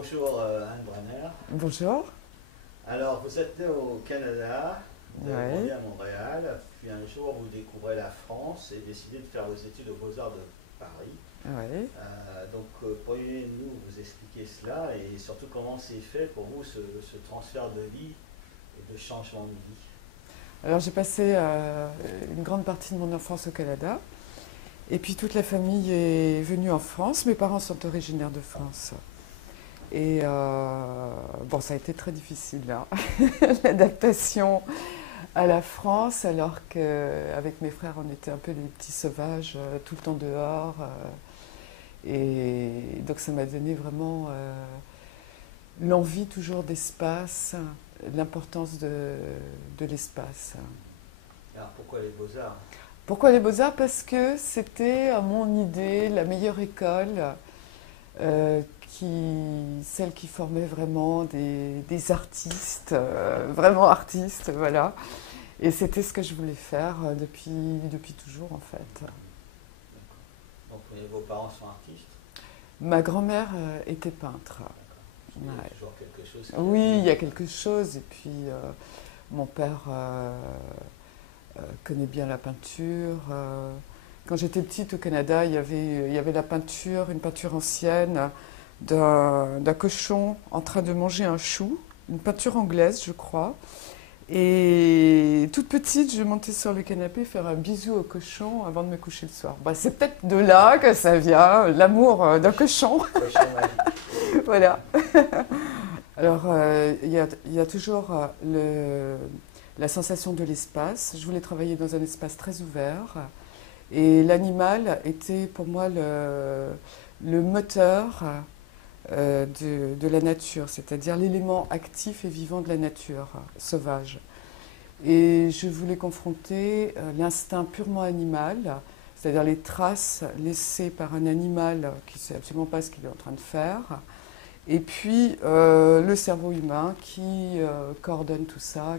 bonjour Anne Brenner. Bonjour. Alors, vous êtes né au Canada, vous avez Ouais. grandi à Montréal, puis un jour vous découvrez la France et décidez de faire vos études aux Beaux-Arts de Paris. Ouais. Pourriez-vous nous expliquer cela et surtout comment s'est fait pour vous ce transfert de vie et de changement de vie? Alors j'ai passé une grande partie de mon enfance au Canada. Et puis toute la famille est venue en France. Mes parents sont originaires de France. Et bon, ça a été très difficile, là, l'adaptation à la France, alors qu'avec mes frères, on était un peu des petits sauvages, tout le temps dehors. Et donc ça m'a donné vraiment l'envie toujours d'espace, l'importance de l'espace. Alors, pourquoi les Beaux-Arts? Pourquoi les Beaux-Arts? Parce que c'était, à mon idée, la meilleure école, celle qui formait vraiment des artistes, vraiment artistes, voilà. Et c'était ce que je voulais faire depuis toujours, en fait. Donc, vos parents sont artistes? Ma grand-mère était peintre. D'accord. Il y a Ouais. toujours quelque chose qui Oui, il y a quelque chose. Et puis, mon père connaît bien la peinture. Quand j'étais petite au Canada, il y avait la peinture, une peinture ancienne d'un cochon en train de manger un chou, une peinture anglaise, je crois. Et toute petite, je montais sur le canapé faire un bisou au cochon avant de me coucher le soir. Bah, c'est peut-être de là que ça vient, l'amour d'un cochon. cochon magique. Voilà. Alors, il y a toujours la sensation de l'espace. Je voulais travailler dans un espace très ouvert. Et l'animal était pour moi le moteur de la nature, c'est-à-dire l'élément actif et vivant de la nature sauvage. Et je voulais confronter l'instinct purement animal, c'est-à-dire les traces laissées par un animal qui ne sait absolument pas ce qu'il est en train de faire, et puis le cerveau humain qui coordonne tout ça,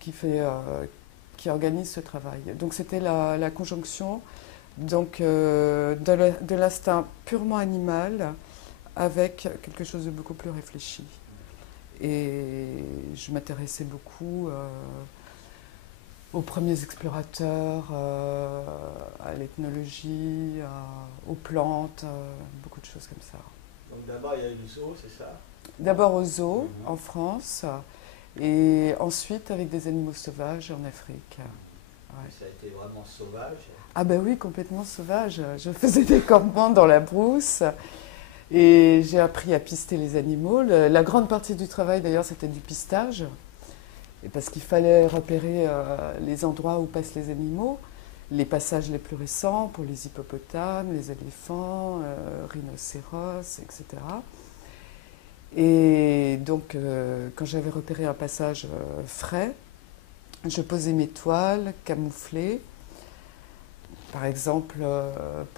qui fait, qui organise ce travail. Donc c'était la conjonction de l'instinct purement animal avec quelque chose de beaucoup plus réfléchi. Et je m'intéressais beaucoup aux premiers explorateurs, à l'ethnologie, aux plantes, beaucoup de choses comme ça. Donc, d'abord, il y a eu le zoo, c'est ça? D'abord aux zoos en France et ensuite avec des animaux sauvages en Afrique. Ouais. Ça a été vraiment sauvage. Ah ben oui, complètement sauvage. Je faisais des campements dans la brousse et j'ai appris à pister les animaux. La grande partie du travail d'ailleurs c'était du pistage. Et parce qu'il fallait repérer les endroits où passent les animaux, les passages les plus récents pour les hippopotames, les éléphants, rhinocéros, etc. Et donc, quand j'avais repéré un passage frais, je posais mes toiles camouflées. Par exemple,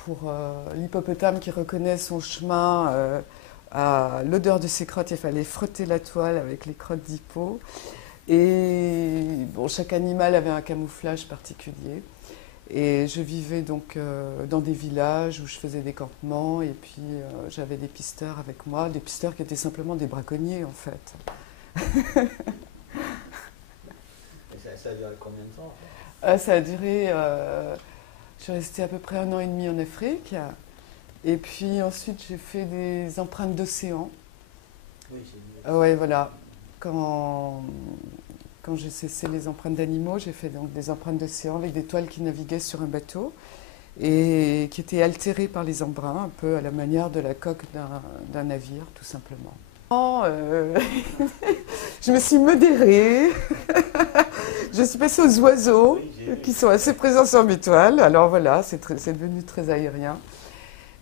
pour l'hippopotame qui reconnaît son chemin à l'odeur de ses crottes, il fallait frotter la toile avec les crottes d'hippo. Et bon, chaque animal avait un camouflage particulier. Et je vivais donc dans des villages où je faisais des campements et puis j'avais des pisteurs avec moi, des pisteurs qui étaient simplement des braconniers en fait. Et ça a duré combien de temps? Ça a duré, je suis restée à peu près 1 an et demi en Afrique et puis ensuite j'ai fait des empreintes d'océan. Oui, j'ai vu. Ouais, voilà. Quand, quand j'ai cessé les empreintes d'animaux, j'ai fait donc des empreintes d'océan avec des toiles qui naviguaient sur un bateau et qui étaient altérées par les embruns, un peu à la manière de la coque d'un navire, tout simplement. Je me suis modérée. Je suis passée aux oiseaux, Oui, j'ai vu. qui sont assez présents sur mes toiles. Alors voilà, c'est devenu très aérien.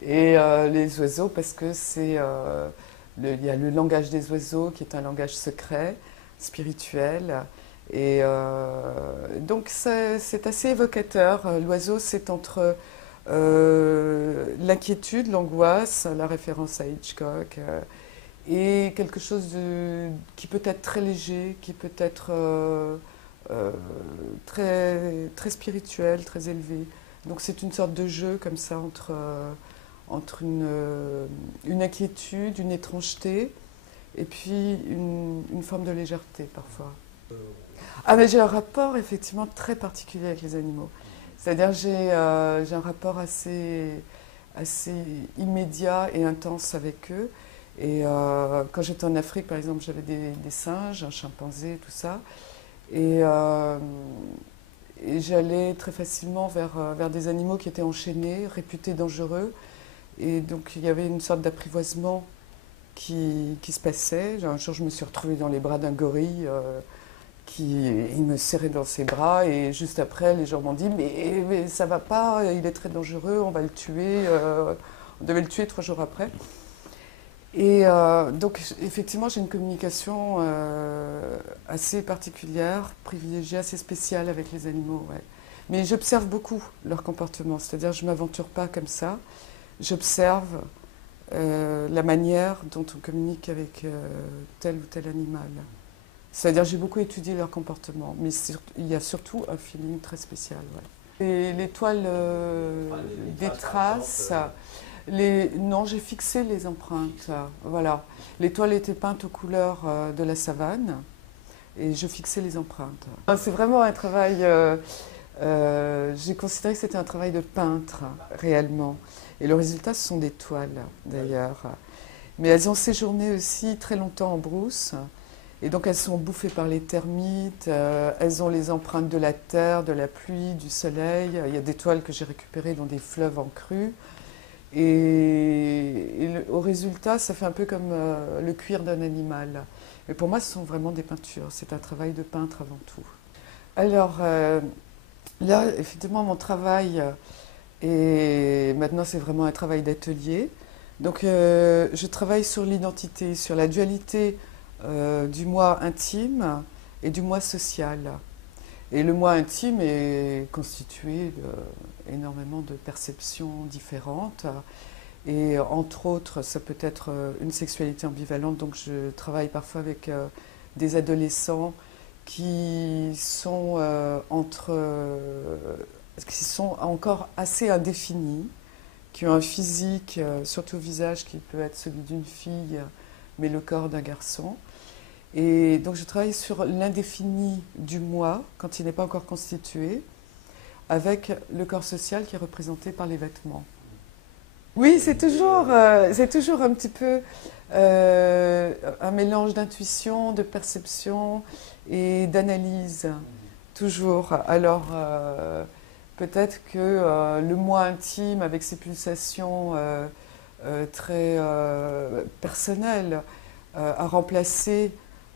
Et les oiseaux, parce que il y a le langage des oiseaux qui est un langage secret, spirituel. Et donc c'est assez évocateur. L'oiseau, c'est entre l'inquiétude, l'angoisse, la référence à Hitchcock, et quelque chose qui peut être très léger, qui peut être très, très spirituel, très élevé. Donc c'est une sorte de jeu comme ça entre une inquiétude, une étrangeté, et puis une forme de légèreté parfois. Ah, mais j'ai un rapport effectivement très particulier avec les animaux. C'est-à-dire j'ai un rapport assez immédiat et intense avec eux. Et quand j'étais en Afrique, par exemple, j'avais des singes, un chimpanzé, tout ça. Et j'allais très facilement vers des animaux qui étaient enchaînés, réputés dangereux. Et donc il y avait une sorte d'apprivoisement qui se passait. Un jour, je me suis retrouvée dans les bras d'un gorille il me serrait dans ses bras. Et juste après, les gens m'ont dit mais ça va pas, il est très dangereux, on va le tuer. On devait le tuer 3 jours après. Et donc, effectivement, j'ai une communication assez particulière, privilégiée, assez spéciale avec les animaux. Ouais. Mais j'observe beaucoup leur comportement, c'est-à-dire je ne m'aventure pas comme ça. J'observe la manière dont on communique avec tel ou tel animal. C'est-à-dire j'ai beaucoup étudié leur comportement, mais il y a surtout un feeling très spécial. Ouais. Et les toiles des traces... Non, j'ai fixé les empreintes. Voilà. Les toiles étaient peintes aux couleurs de la savane et je fixais les empreintes. C'est vraiment un travail. J'ai considéré que c'était un travail de peintre réellement. Et le résultat, ce sont des toiles d'ailleurs. Mais elles ont séjourné aussi très longtemps en brousse. Et donc elles sont bouffées par les termites. Elles ont les empreintes de la terre, de la pluie, du soleil. Il y a des toiles que j'ai récupérées dans des fleuves en crue. Au résultat, ça fait un peu comme le cuir d'un animal. Mais pour moi, ce sont vraiment des peintures. C'est un travail de peintre avant tout. Alors, là, effectivement, mon travail, et maintenant, c'est vraiment un travail d'atelier. Donc, je travaille sur l'identité, sur la dualité du moi intime et du moi social. Et le moi intime est constitué énormément de perceptions différentes. Et entre autres, ça peut être une sexualité ambivalente. Donc je travaille parfois avec des adolescents qui sont qui sont encore assez indéfinis, qui ont un physique, surtout au visage, qui peut être celui d'une fille, mais le corps d'un garçon. Et donc je travaille sur l'indéfini du moi, quand il n'est pas encore constitué, avec le corps social qui est représenté par les vêtements. Oui, c'est toujours un petit peu un mélange d'intuition, de perception et d'analyse, toujours. Alors, peut-être que le moi intime, avec ses pulsations très personnelles, a remplacé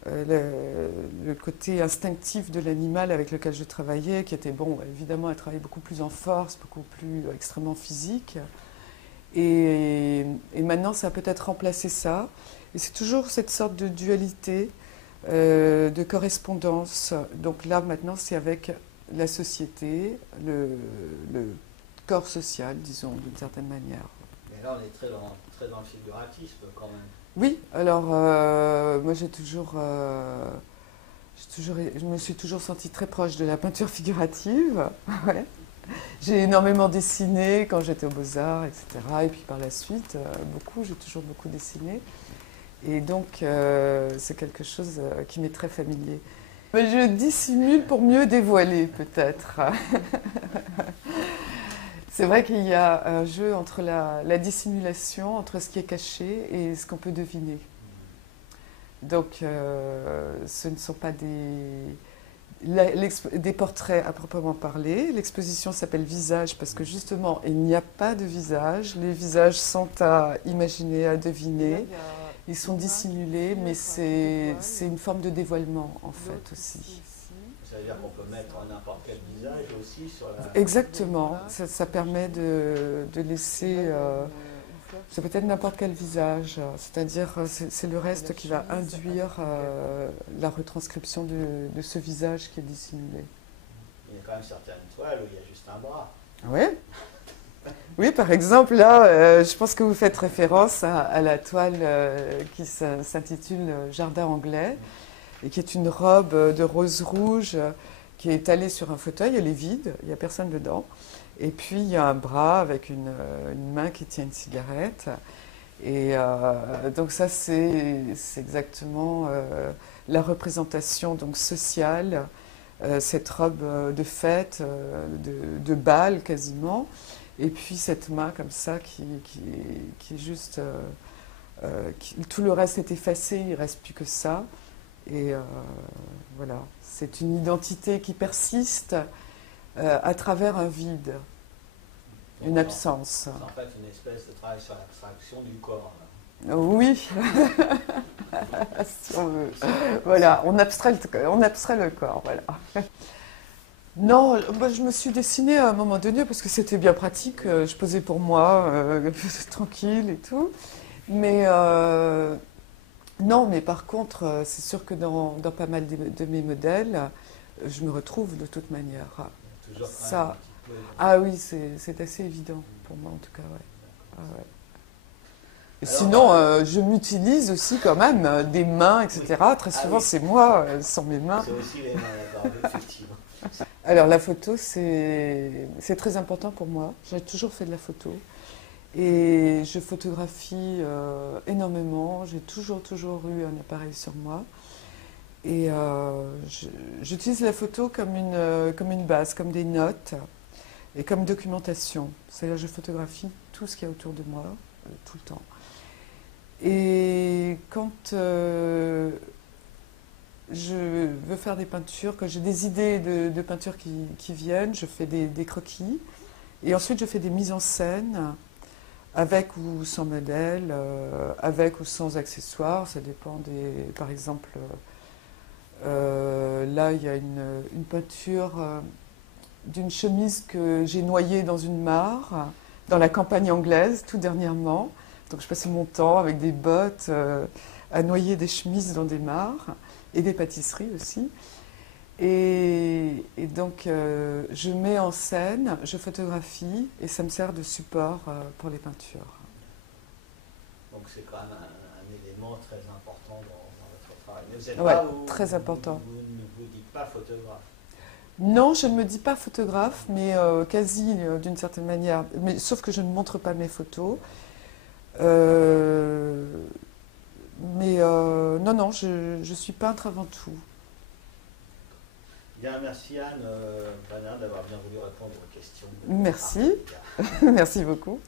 le côté instinctif de l'animal avec lequel je travaillais, qui était, bon, évidemment, un travail beaucoup plus en force, beaucoup plus extrêmement physique. Et maintenant, ça a peut-être remplacé ça. Et c'est toujours cette sorte de dualité, de correspondance. Donc là, maintenant, c'est avec la société, le corps social, disons, d'une certaine manière. Mais là, on est très dans le figuratisme, quand même. Oui, alors moi je me suis toujours sentie très proche de la peinture figurative. Ouais. J'ai énormément dessiné quand j'étais aux Beaux-Arts, etc. Et puis par la suite, j'ai toujours beaucoup dessiné. Et donc c'est quelque chose qui m'est très familier. Mais je dissimule pour mieux dévoiler peut-être. C'est vrai qu'il y a un jeu entre la dissimulation, entre ce qui est caché et ce qu'on peut deviner. Donc, ce ne sont pas des portraits à proprement parler. L'exposition s'appelle Visage parce que justement, il n'y a pas de visage. Les visages sont à imaginer, à deviner. Ils sont dissimulés, mais c'est une forme de dévoilement, en fait, aussi. Ça veut dire qu'on peut mettre n'importe quel visage aussi sur la... Exactement, ça permet de laisser... ça peut être n'importe quel visage, c'est-à-dire c'est le reste qui va induire la retranscription de ce visage qui est dissimulé. Il y a quand même certaines toiles où il y a juste un bras. Oui. Oui, par exemple, là, je pense que vous faites référence à la toile qui s'intitule Jardin anglais, et qui est une robe de rose rouge qui est étalée sur un fauteuil. Elle est vide, il n'y a personne dedans. Et puis il y a un bras avec une main qui tient une cigarette. Et donc ça, c'est exactement la représentation donc, sociale, cette robe de fête, de bal quasiment. Et puis cette main comme ça qui est juste... tout le reste est effacé, il ne reste plus que ça. Et voilà, c'est une identité qui persiste à travers un vide, une absence. C'est en fait une espèce de travail sur l'abstraction du corps. Oui, si on veut. Voilà, on abstrait le corps, voilà. Non, moi, je me suis dessinée à un moment donné parce que c'était bien pratique, je posais pour moi, tranquille et tout. Mais non, mais par contre, c'est sûr que dans pas mal de mes modèles, je me retrouve de toute manière. Toujours Ça, un petit peu. ah oui, c'est assez évident pour moi en tout cas, ouais. Ah ouais. Et Alors, sinon, je m'utilise aussi quand même des mains, etc. Oui. Très Ah souvent, oui. c'est moi sans mes mains. C'est aussi les mains à la barbe, effectivement. Alors la photo, c'est très important pour moi. J'ai toujours fait de la photo. Et je photographie énormément. J'ai toujours eu un appareil sur moi. Et j'utilise la photo comme une base, comme des notes et comme documentation. C'est-à-dire je photographie tout ce qu'il y a autour de moi, tout le temps. Et quand je veux faire des peintures, quand j'ai des idées de peintures qui viennent, je fais des croquis. Et ensuite, je fais des mises en scène avec ou sans modèle, avec ou sans accessoires. Ça dépend des... Par exemple, là, il y a une peinture d'une chemise que j'ai noyée dans une mare, dans la campagne anglaise, tout dernièrement. Donc je passais mon temps avec des bottes à noyer des chemises dans des mares et des pâtisseries aussi. Et donc je mets en scène, je photographie et ça me sert de support pour les peintures. Donc c'est quand même un élément très important dans votre travail. Mais vous êtes Ouais, pas très important. Vous ne vous dites pas photographe. Non, je ne me dis pas photographe, mais quasi d'une certaine manière. Mais, sauf que je ne montre pas mes photos. Non, je suis peintre avant tout. Bien, merci Anne Banin d'avoir bien voulu répondre aux questions. Merci. Merci beaucoup.